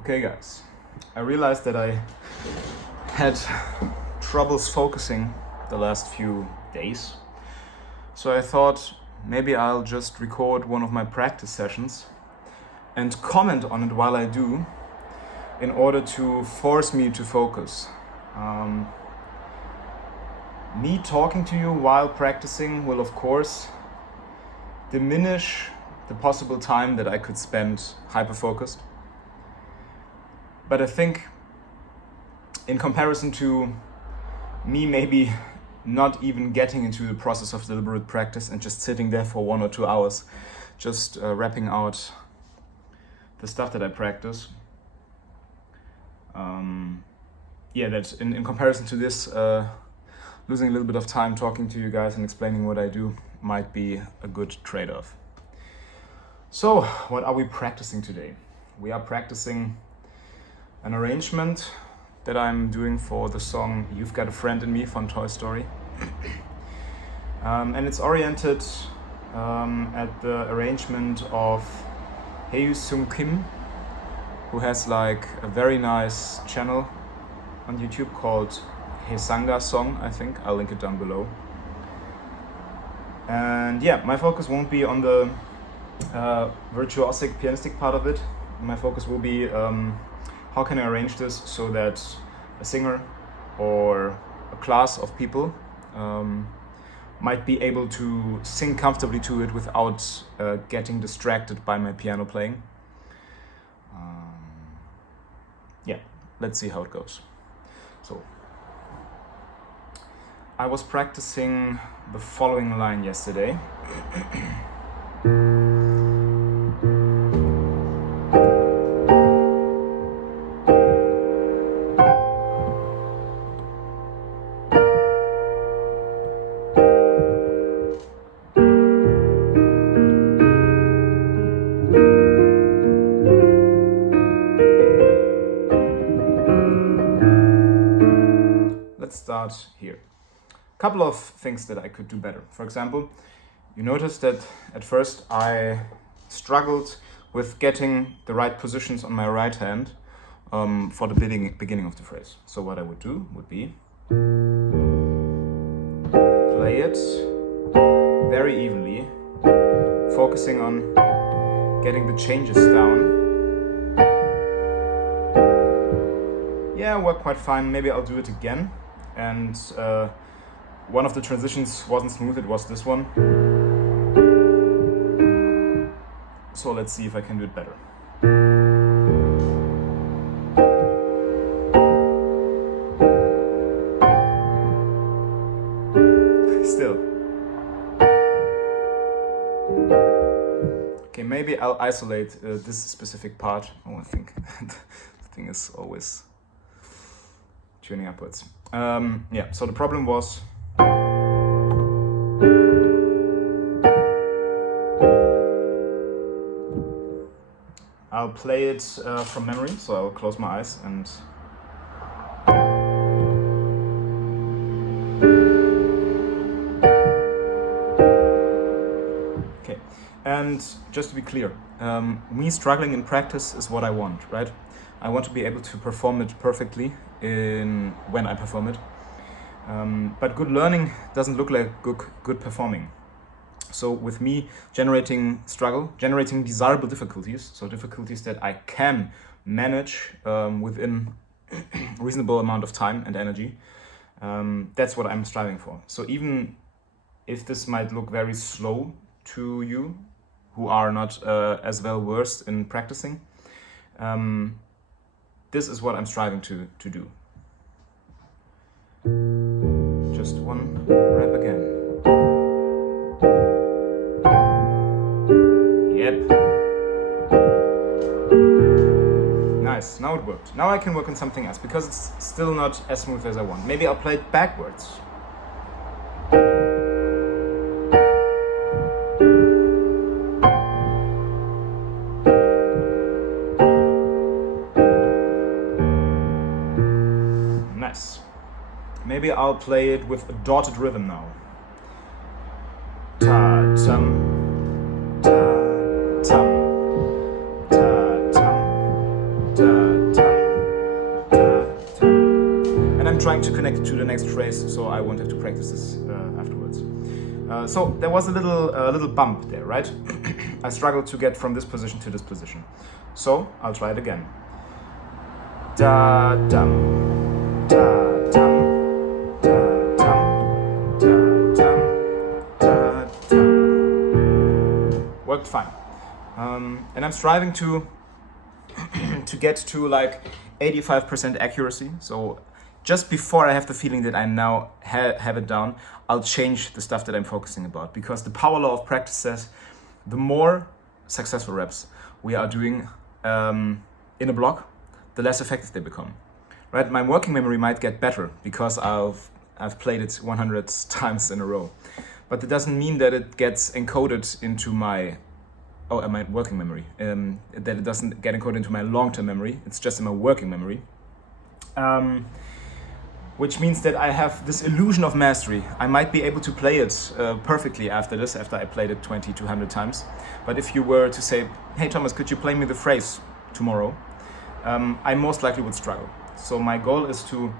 Okay guys, I realized that I had troubles focusing the last few days. So I thought maybe I'll just record one of my practice sessions and comment on it while I do, in order to force me to focus. Me talking to you while practicing will of course diminish the possible time that I could spend hyper-focused. But I think in comparison to me maybe not even getting into the process of deliberate practice and just sitting there for 1 or 2 hours, just wrapping out the stuff that I practice. That in comparison to this, losing a little bit of time talking to you guys and explaining what I do might be a good trade-off. So, what are we practicing today? We are practicing an arrangement that I'm doing for the song You've Got a Friend in Me from Toy Story. And it's oriented at the arrangement of Hae Sung Kim, who has like a very nice channel on YouTube called Haesanga Song, I think. I'll link it down below. And yeah, my focus won't be on the virtuosic pianistic part of it. My focus will be how can I arrange this so that a singer or a class of people might be able to sing comfortably to it without getting distracted by my piano playing. Let's see how it goes. So, I was practicing the following line yesterday. Let's start here. A couple of things that I could do better. For example, you notice that at first I struggled with getting the right positions on my right hand for the beginning of the phrase. So what I would do would be play it very evenly, focusing on getting the changes down. Yeah, worked quite fine. Maybe I'll do it again. And one of the transitions wasn't smooth, it was this one. So let's see if I can do it better. Still. Okay, maybe I'll isolate this specific part. Oh, I think the thing is always tuning upwards. So the problem was I'll play it from memory, so I'll close my eyes and okay. And just to be clear, me struggling in practice is what I want, right? I want to be able to perform it perfectly when I perform it. But good learning doesn't look like good performing. So with me generating desirable difficulties, so difficulties that I can manage within a reasonable amount of time and energy, that's what I'm striving for. So even if this might look very slow to you, who are not as well versed in practicing, this is what I'm striving to do. Just one rep again. Yep. Nice, now it worked. Now I can work on something else, because it's still not as smooth as I want. Maybe I'll play it backwards. Nice. Maybe I'll play it with a dotted rhythm now. Ta-tum, ta-tum, ta-tum, And I'm trying to connect it to the next phrase, so I won't have to practice this afterwards. So there was a little bump there, right? I struggled to get from this position to this position. So I'll try it again. Da dum, da dum, da dum, da dum, da dum. Worked fine. And I'm striving to get to like 85% accuracy. So just before I have the feeling that I now have it down, I'll change the stuff that I'm focusing about, because the power law of practice says the more successful reps we are doing in a block, the less effective they become. Right? My working memory might get better because I've played it 100 times in a row, but it doesn't mean that it gets encoded into my working memory. That it doesn't get encoded into my long-term memory. It's just in my working memory. Which means that I have this illusion of mastery. I might be able to play it perfectly after I played it 20 to 100 times. But if you were to say, hey Thomas, could you play me the phrase tomorrow? I most likely would struggle. So my goal is to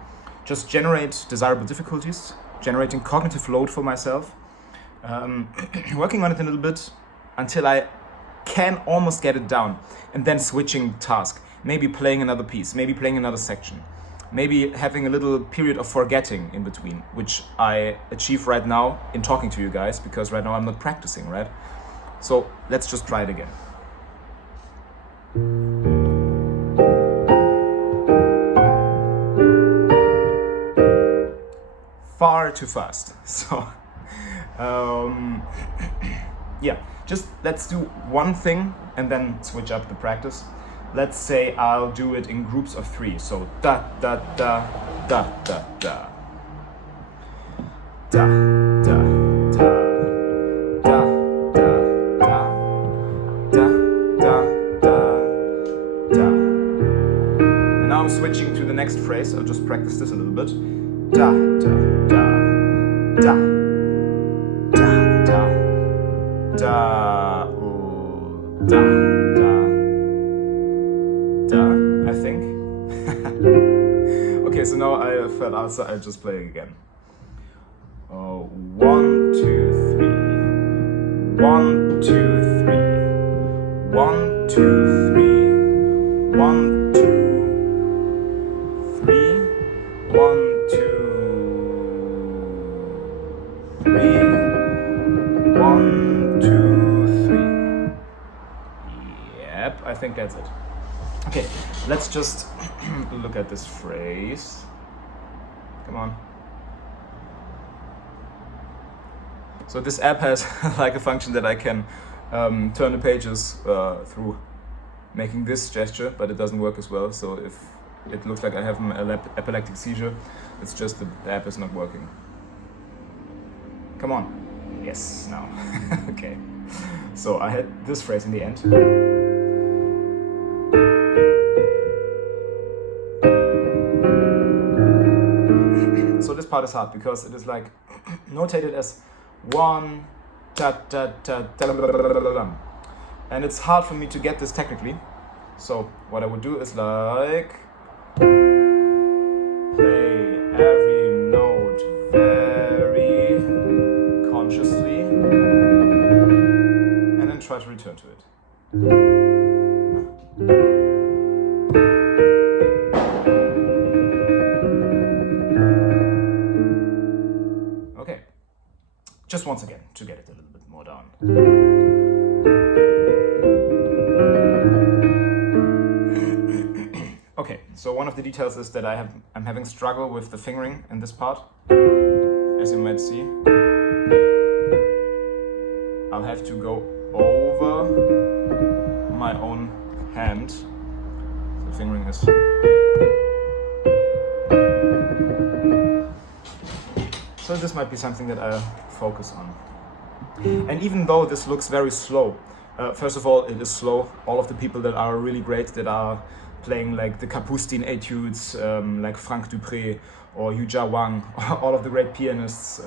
just generate desirable difficulties, generating cognitive load for myself, working on it a little bit until I can almost get it down, and then switching task, maybe playing another piece, maybe playing another section. Maybe having a little period of forgetting in between, which I achieve right now in talking to you guys, because right now I'm not practicing, right? So let's just try it again. Far too fast. So, yeah, just let's do one thing and then switch up the practice. Let's say I'll do it in groups of 3. So da da da da da da da da da da da da da da da. And now I'm switching to the next phrase. I'll just practice this a little bit. Da da da da da da da da. I think. Okay, so now I felt out, so I'll just play it again. 1, 2, 3. 1, 2, 3. 1, 2, 3. 1, 2, 3. 1, 2, 3. 1, 2, 3. Yep, I think that's it. Okay, let's just look at this phrase. Come on. So this app has like a function that I can turn the pages through making this gesture, but it doesn't work as well. So if it looks like I have an epileptic seizure, it's just the app is not working. Come on. Yes, now. Okay. So I had this phrase in the end. So this part is hard because it is like notated as 1 ta ta ta ta, and it's hard for me to get this technically. So what I would do is like play every note very consciously and then try to return to it. Just once again, to get it a little bit more down. Okay, so one of the details is that I'm having struggle with the fingering in this part. As you might see, I'll have to go over my own hand. The fingering is... So this might be something that I focus on. And even though this looks very slow, first of all, it is slow. All of the people that are really great, that are playing like the Kapustin etudes, like Frank Dupré or Yu Jia Wang, all of the great pianists,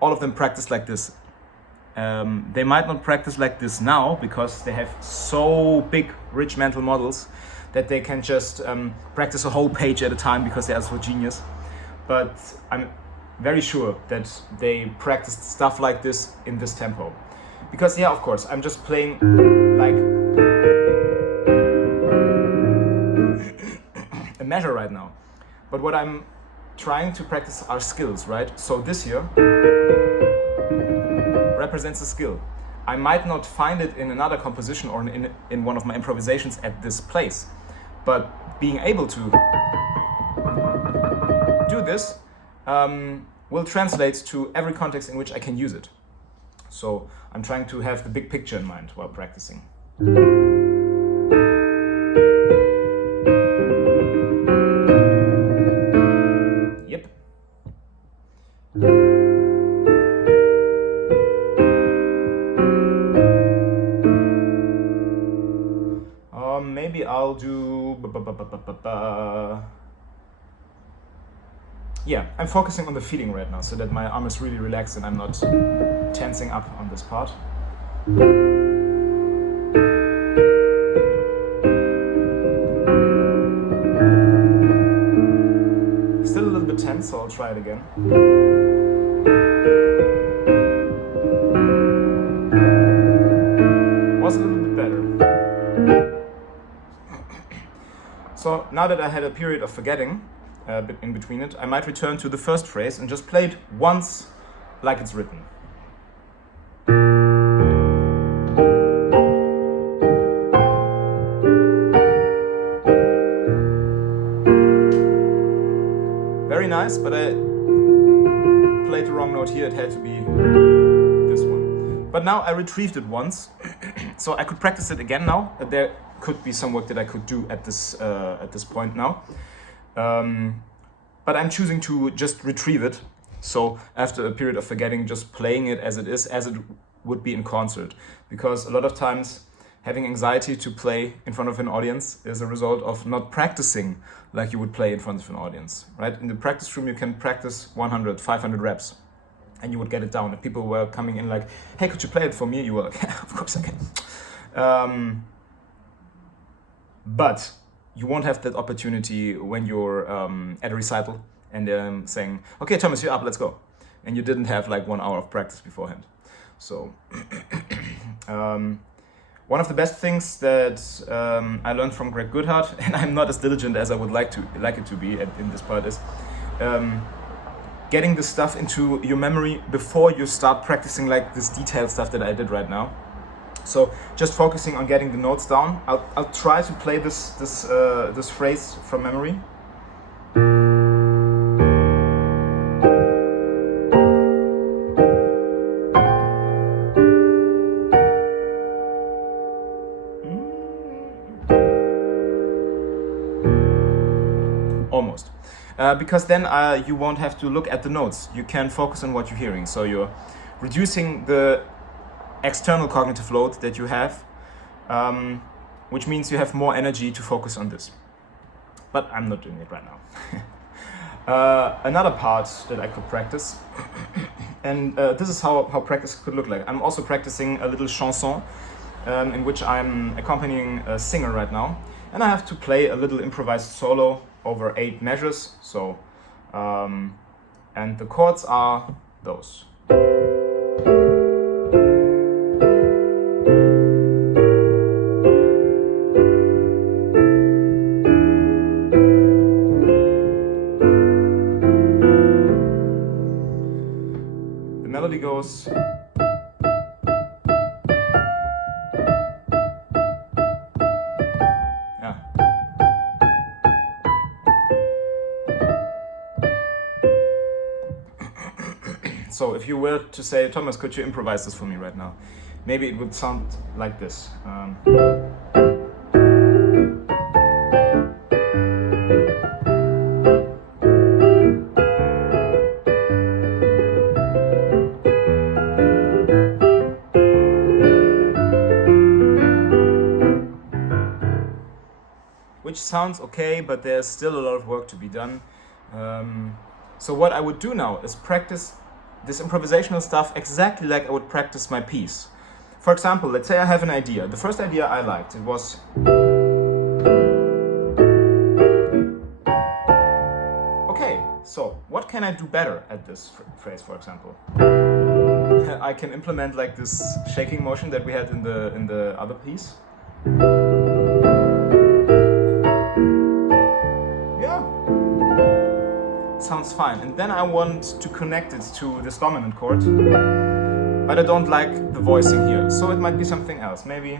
all of them practice like this. They might not practice like this now because they have so big, rich mental models that they can just practice a whole page at a time because they are so genius. But I'm very sure that they practiced stuff like this in this tempo. Because yeah, of course, I'm just playing like a measure right now. But what I'm trying to practice are skills, right? So this here represents a skill. I might not find it in another composition or in one of my improvisations at this place, but being able to do this will translate to every context in which I can use it. So I'm trying to have the big picture in mind while practicing. Yep. Maybe I'll do... Yeah, I'm focusing on the feeling right now so that my arm is really relaxed and I'm not tensing up on this part. Still a little bit tense, so I'll try it again. Was a little bit better. So now that I had a period of forgetting, in between it, I might return to the first phrase and just play it once like it's written. Very nice, but I played the wrong note here. It had to be this one. But now I retrieved it once, so I could practice it again now. There could be some work that I could do at this point now. But I'm choosing to just retrieve it. So after a period of forgetting, just playing it as it is, as it would be in concert. Because a lot of times having anxiety to play in front of an audience is a result of not practicing like you would play in front of an audience, right? In the practice room, you can practice 100, 500 reps and you would get it down. If people were coming in like, hey, could you play it for me? You were like, yeah, of course I can. But you won't have that opportunity when you're at a recital and saying, okay, Thomas, you're up, let's go. And you didn't have like 1 hour of practice beforehand. So one of the best things that I learned from Greg Goodhart, and I'm not as diligent as I would like it to be in this part, is getting the stuff into your memory before you start practicing like this detailed stuff that I did right now. So just focusing on getting the notes down. I'll try to play this phrase from memory. Almost. Because then you won't have to look at the notes. You can focus on what you're hearing. So you're reducing the external cognitive load that you have, which means you have more energy to focus on this. But I'm not doing it right now. Another part that I could practice, and this is how practice could look like. I'm also practicing a little chanson in which I'm accompanying a singer right now. And I have to play a little improvised solo over 8 measures. So, and the chords are those. Melody goes. Yeah. So if you were to say, Thomas, could you improvise this for me right now? Maybe it would sound like this. Which sounds okay, but there's still a lot of work to be done. So what I would do now is practice this improvisational stuff exactly like I would practice my piece. For example, let's say I have an idea. The first idea I liked, it was... Okay, so what can I do better at this phrase, for example? I can implement like this shaking motion that we had in the other piece. Yeah, sounds fine. And then I want to connect it to this dominant chord, but I don't like the voicing here, so it might be something else. Maybe...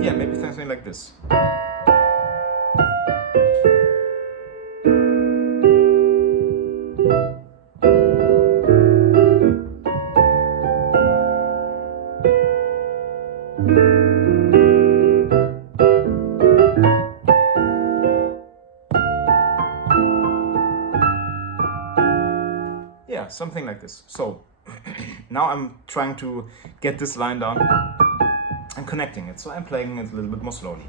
yeah, maybe something like this. Yeah, something like this. So now I'm trying to get this line down. I'm connecting it, so I'm playing it a little bit more slowly.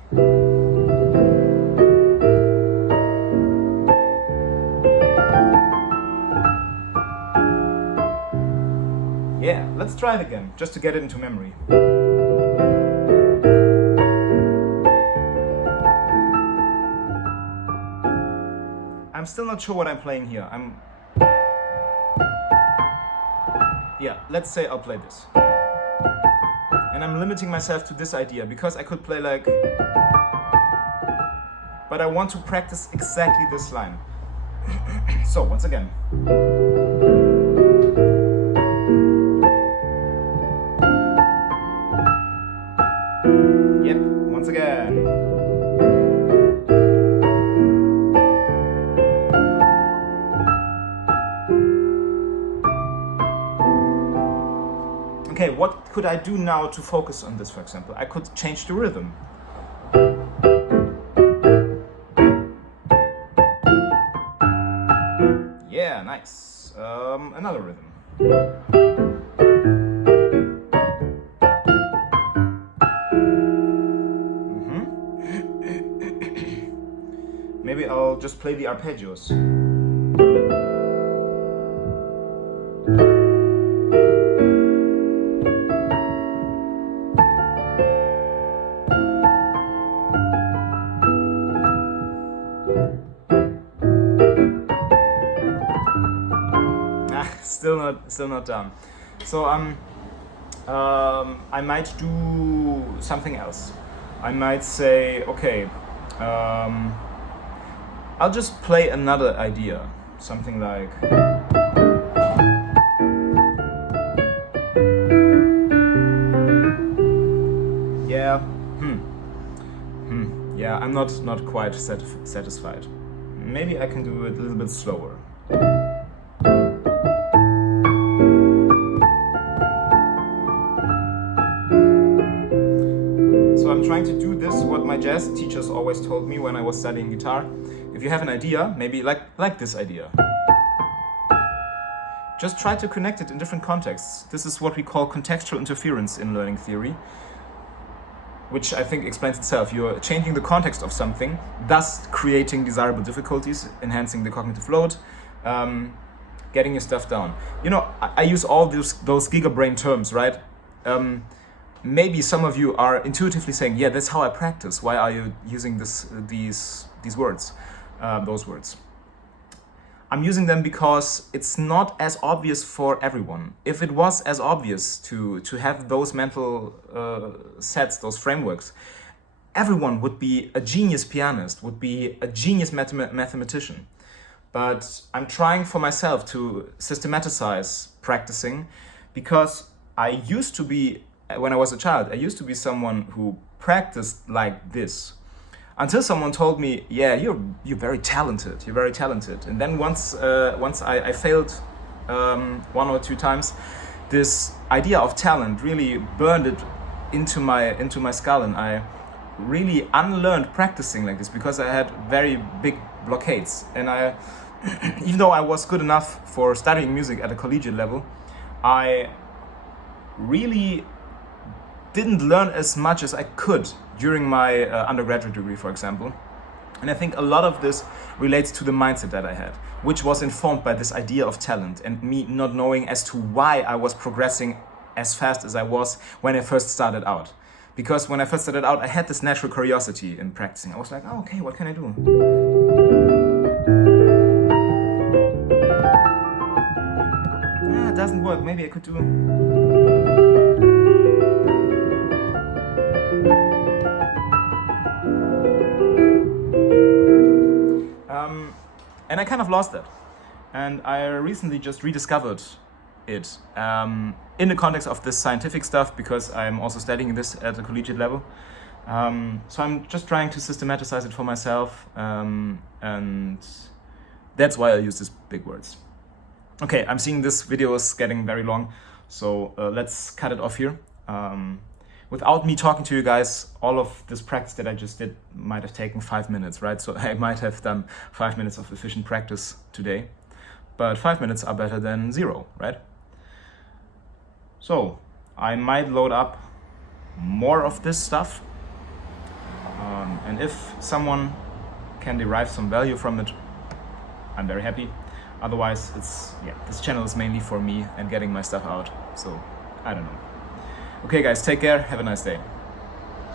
Yeah, let's try it again, just to get it into memory. I'm still not sure what I'm playing here. Yeah, let's say I'll play this. And I'm limiting myself to this idea because I could play like... But I want to practice exactly this line. So, once again. Yep, once again. Okay, what could I do now to focus on this, for example? I could change the rhythm. Yeah, nice. Another rhythm. Maybe I'll just play the arpeggios. Still not done. So I might do something else. I might say, okay, I'll just play another idea, something like... Yeah, yeah, I'm not quite satisfied. Maybe I can do it a little bit slower. So I'm trying to do this, what my jazz teachers always told me when I was studying guitar. If you have an idea, maybe like this idea, just try to connect it in different contexts. This is what we call contextual interference in learning theory, which I think explains itself. You're changing the context of something, thus creating desirable difficulties, enhancing the cognitive load, getting your stuff down. You know, I use all those gigabrain terms, right? Maybe some of you are intuitively saying, yeah, that's how I practice. Why are you using these words, those words? I'm using them because it's not as obvious for everyone. If it was as obvious to have those mental sets, those frameworks, everyone would be a genius pianist, would be a genius mathematician. But I'm trying for myself to systematize practicing because I used to be, when I was a child, I used to be someone who practiced like this. Until someone told me, yeah, you're very talented, you're very talented. And then once I failed 1 or 2 times, this idea of talent really burned it into my skull, and I really unlearned practicing like this because I had very big blockades. And I, even though I was good enough for studying music at a collegiate level, I really didn't learn as much as I could during my undergraduate degree, for example. And I think a lot of this relates to the mindset that I had, which was informed by this idea of talent and me not knowing as to why I was progressing as fast as I was when I first started out. Because when I first started out, I had this natural curiosity in practicing. I was like, oh, okay, what can I do? It doesn't work, maybe I could do... And I kind of lost that. And I recently just rediscovered it in the context of this scientific stuff, because I'm also studying this at a collegiate level. So I'm just trying to systematize it for myself, and that's why I use these big words. Okay, I'm seeing this video is getting very long, so let's cut it off here. Without me talking to you guys, all of this practice that I just did might have taken 5 minutes, right? So I might have done 5 minutes of efficient practice today, but 5 minutes are better than 0, right? So I might load up more of this stuff, and if someone can derive some value from it, I'm very happy. Otherwise, this channel is mainly for me and getting my stuff out, so I don't know. Okay guys, take care, have a nice day.